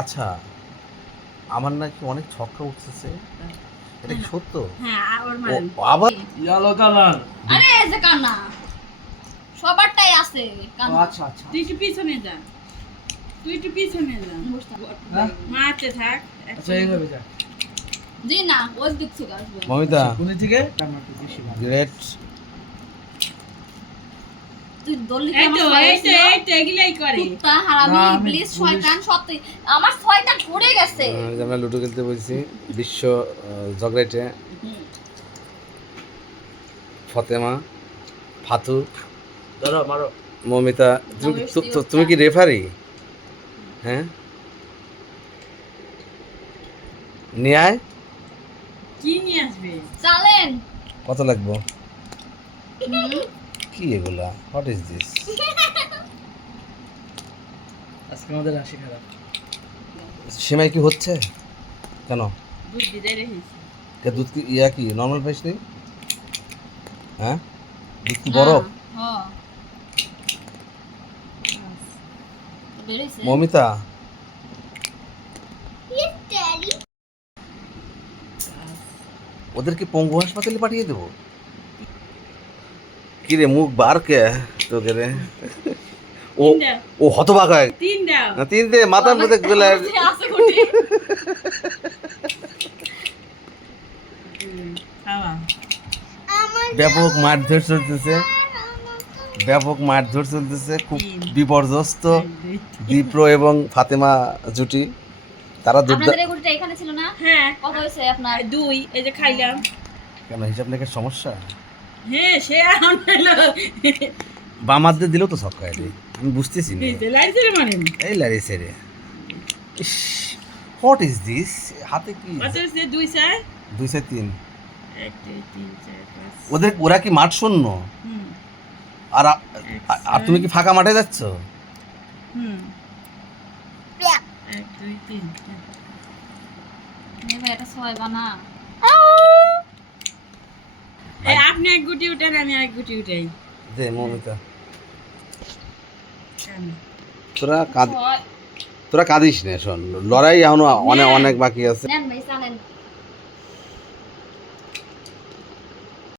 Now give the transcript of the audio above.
আচ্ছা আমার নাকি অনেক ছক্কা উঠতেছে। এটা কি সত্য? হ্যাঁ মারেন আবার? ইয়েলো কালার আরে যে কান্না। সবারটাই আছে আচ্ছা আচ্ছা। তুই একটু পিছনে যা। তুই একটু পিছনে যা। হ্যাঁ? মারতে থাক। আচ্ছা এইভাবে যা। জি না ওই দিক থেকে আসবে। মমিতা। কোন থেকে? আমার একটু বেশি ভালো গ্রেট তুই দল্লি এই তো এই তো এই তো এগুলাই করে। কুত্তা হারামি ইবলিস শয়তান সত্যি। আমার ছয়টা ঘুরে গেছে। আমরা লুডো খেলতে বলছি বিশ্ব জগরাইটে ফতেমা ফাতু ধরো মারো মমিতা তুমি কি রেফারি হ্যাঁ নিয়ে আয় কি নিয়ে আসবে? চালেন। কত লাগবো। কি এগুলা? হোয়াট ইজ দিস আজকে আমাদের রাশি খারাপ। সেমাই কি হচ্ছে? কেন? দুধ দিতে রেখেছি। কে দুধ কি ইয়া কি নর্মাল পাইস নি হ্যাঁ? দুধ কি বরফ? হ্যাঁ মমিতা? ওদেরকে পঙ্গু হাসপাতালে পাঠিয়ে দেবো। কি রে মুখ বার কে তোকে রে? ও ও হতবাক হয়। তিন দাও না তিন দে মাথার মধ্যে গেলে ব্যাপক মারধর চলতেছে। ব্যাপক মারধর চলতেছে। খুব বিপর্যস্ত। দীপ্র এবং ফাতেমা জুটি। তারা দুর্দা আপনাদের এই এখানে ছিল না? হ্যাঁ। কত হয়েছে আপনার? দুই এই যে খাইলাম। কেন হিসাব লেখার সমস্যা? হ্যাঁ সে দিলেও তো ছক্কা রে আমি বুঝতেছি না। এই লারি সেরে ইস হোয়াট ইজ দিস হাতে কি? দুই চার? দুই চার তিন। ওদের ওরা কি মাঠ শূন্য? আর আর তুমি কি ফাঁকা মাঠে যাচ্ছ? হুম এক দুই তিন নে ভাই এটা ছয় বানা এই আপনি এক গুটি উঠেন আমি এক গুটি উঠাই। দে মমিতা। তোরা কাঁদ তোরা কাঁদিস না শোন। লড়াই এখনও অনেক হ্যাঁ। অনেক বাকি আছে। নেন ভাই চালেন।